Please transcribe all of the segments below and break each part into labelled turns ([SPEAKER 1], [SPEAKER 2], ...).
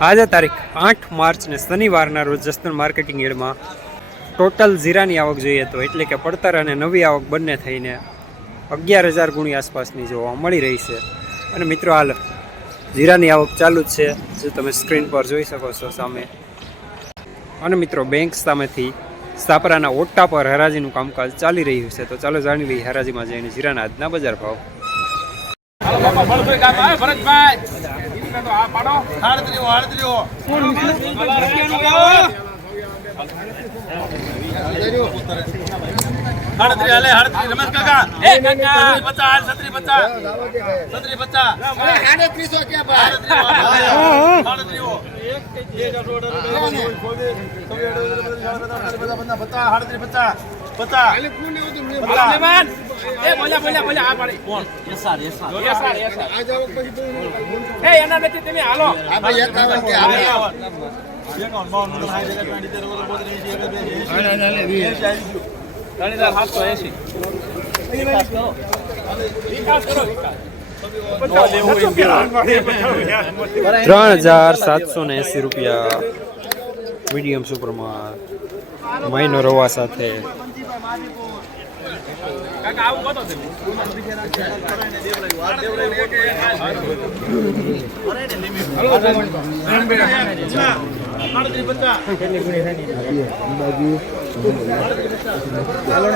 [SPEAKER 1] આજે તારીખ આઠ માર્ચને શનિવારના રોજ જસ્તન માર્કેટિંગ એડમાં ટોટલ જીરાની આવક જોઈએ તો એટલે કે પડતર અને નવી આવક બંને થઈને અગિયાર હજાર ગુણી આસપાસની જોવા મળી રહી છે. અને મિત્રો, હાલ જીરાની આવક ચાલુ જ છે. જે તમે સ્ક્રીન પર જોઈ શકો છો સામે. અને મિત્રો, બેંક સામેથી સાપરાના ઓટા પર હરાજીનું કામકાજ ચાલી રહ્યું છે. તો ચાલો જાણી લઈએ હરાજીમાં જઈને જીરાના આજના બજાર ભાવ.
[SPEAKER 2] કાકા, ભરતભાઈ. તો આ પાડો. હાડત્રીઓ, હાડત્રીઓ. હાડત્રી હાલે, હાડત્રી. રમેશ કાકા. છત્રી પચાસ, હાલ, છત્રી પચાસ. છત્રી પચાસ. હાડત્રીઓ, હાડત્રીઓ. હાડત્રી પચાસ. પચાસ. પચાસ. એ બોલ્યા, બોલ્યા, બોલ્યા. આ પાડી. કોણ? યસાર, યસાર. એ એના નથી તમે હાલો
[SPEAKER 1] ત્રણ હજાર સાતસો ને એસી રૂપિયા મીડિયમ સુપરમાં મહિનો રવા સાથે
[SPEAKER 2] ને. એક આડત્રીઓ, એક.
[SPEAKER 3] હાલો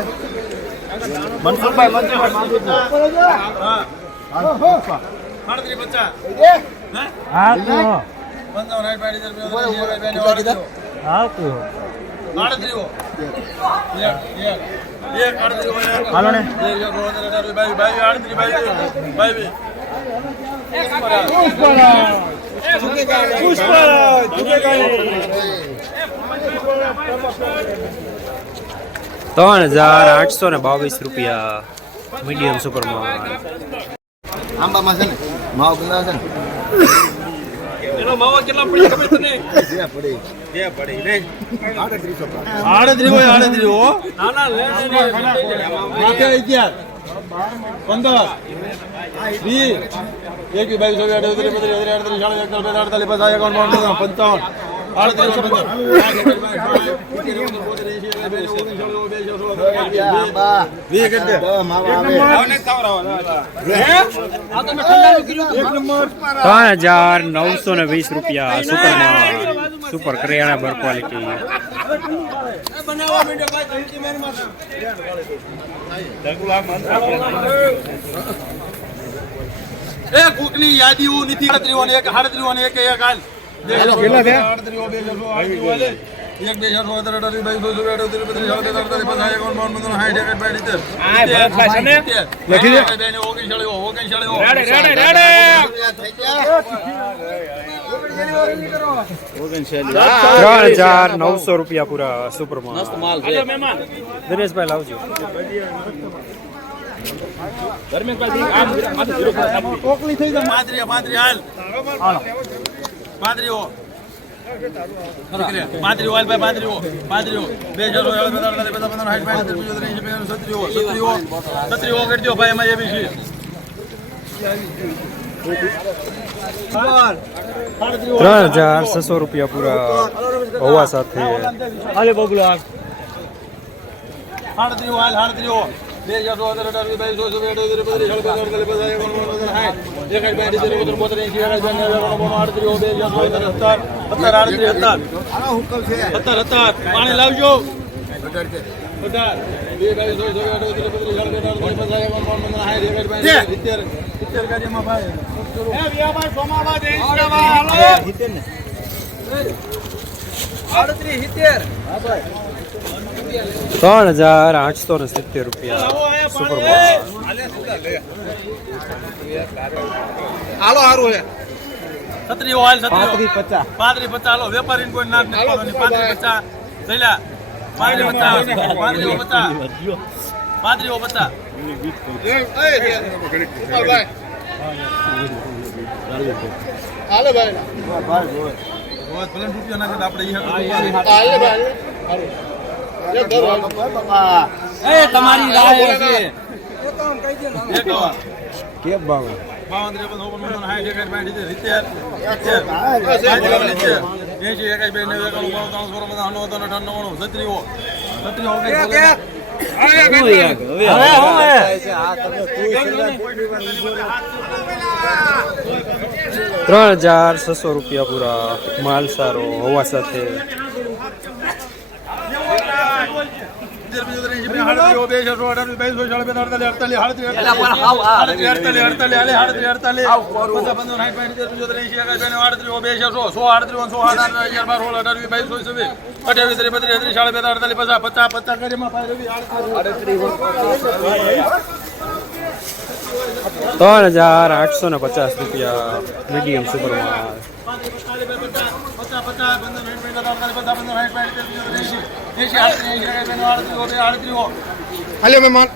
[SPEAKER 3] ને.
[SPEAKER 2] એક, એક, ઓગણત્રીસ, અઢાર, બાવીસ, બાવીસ, આડત્રીસ, બાવીસ.
[SPEAKER 1] ત્રણ હજાર આઠસો ને બાવીસ રૂપિયા મીડિયમ સુપરમાં
[SPEAKER 4] આંબામાં છે ને માવ ગંગા છે ને
[SPEAKER 2] એનો માવો કેટલા પડ્યા ખબર તને?
[SPEAKER 4] જે પડી
[SPEAKER 2] જે પડી, નહીં?
[SPEAKER 4] આડત્રીસો
[SPEAKER 2] આડત્રીસ હોય, આડત્રીસ હો. માથે અગિયાર, પંદર, વીસ, એકવીસ, બાવીસ, ચોવીસ, અઠ્યાવીસ, ત્રીસ, બત્રીસ, તેત્રીસ, અડત્રીસ, ચાલીસ, એકતાલીસ, બેતાલીસ, અડતાલીસ, પચાસ, એકાવન, બાવન, પંચાવન, પંચાવન,
[SPEAKER 1] ત્રણ હજાર નવસો ને વીસ રૂપિયા સુપર સુપર કરિયાણા બર ક્વોલિટી.
[SPEAKER 2] એ કોકની યાદીઓ નીતિ એક હાડત્રીઓ એક એક હાલ. કેટલા છે આડત્રીઓ બે. એક બે છસો અઢાર બાવીસ ચોવીસ ચોવીસ અઠ્યાવીસ, ત્રીસ, બત્રીસ, અડતાલીસ, અડતાલીસ, પચાસ, એકાવન, બાવન, પંચાવન, સાઠ, બાસઠ, સિત્તેર. સિત્તેર. લખી દે ઓગણચાળીસ, ઓગણચાળીસ.
[SPEAKER 1] ત્રણ હજાર નવસો રૂપિયા પૂરા સુપરમાં દિનેશભાઈ લાવજો
[SPEAKER 2] પાંત્રીસ, પાંત્રીસ, હાલ. પાંત્રીઓ. પાંત્રીઓ, હાલ ભાઈ, પાંત્રીઓ. પાંત્રીઓ. બે અઢાર, અઢાર, અઢાર, ત્રીસ, છત્રીઓ, છત્રીઓ. છત્રીઓ કરી દ્યો ભાઈ એમાં એબી છે
[SPEAKER 1] ત્રણ હજાર છસો રૂપિયા પૂરા હોવા સાથે
[SPEAKER 3] હાલે બબલો
[SPEAKER 2] હાડત્રીઓ, હાલ, હાડત્રીઓ. બે છસો, અઢાર, અઢાર, બાવીસ, ચોવીસ, પાણી લાવજો
[SPEAKER 4] અઢાર છે.
[SPEAKER 2] બધા બે બાવીસ, ચોવીસ, ચોવીસ, અઠ્યાવીસ, ત્રીસ, બત્રીસ, અડતાલીસ, અડતાલીસ, પચાસ, એકાવન, બાવન, પંચાવન, સાઠ, એકસઠ, બાસઠ, સિત્તેર, સિત્તેર ભાઈ.
[SPEAKER 1] ત્રણ હજાર આઠસો ને સિત્તેર રૂપિયા. સુપરમાં
[SPEAKER 2] હાલો હારું હે. છત્રીઓ હાલ છત્રીઓ
[SPEAKER 3] પચાસ.
[SPEAKER 2] પાંત્રીસ પચાસ. હાલો વેપારીને કોઈ નાક નથી પાંત્રીસ પચાસ. લઈ લે પાંત્રીસ પચાસ. પાંત્રીસ પચાસ. પાંત્રીસ પચાસ. આપણે હાટું
[SPEAKER 3] તમારી રાહ છે. કે બાબા
[SPEAKER 2] બાવન? ત્રેપન ચોપન પંચાવન સાઠ એકાઠ બાસઠ સિત્તેર સિત્તેર સિત્તેર સિત્તેર એંશી એકાઠ બે નેવું એકાણું બાણું ત્રણ સોળ બધા અઠાણું
[SPEAKER 1] ત્રણ હજાર છસો રૂપિયા પૂરા માલ સારો હોવા સાથે ત્રણ હજાર આઠસો ને પચાસ રૂપિયા મીડિયમ સુપર
[SPEAKER 2] હાલે મહેમાન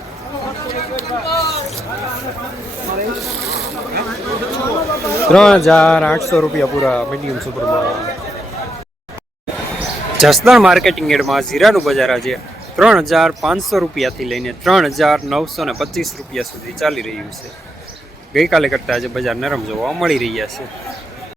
[SPEAKER 1] ત્રણ હજાર આઠસો રૂપિયા પૂરા મીડિયમ સુપરમાં. જસદણ માર્કેટિંગ એડમાં જીરાનું બજાર આજે ત્રણ હજાર પાંચસો રૂપિયાથી લઈને ત્રણ હજાર નવસો ને પચીસ રૂપિયા સુધી ચાલી રહ્યું છે. ગઈકાલે કરતાં આજે બજાર નરમ જોવા મળી રહ્યા છે.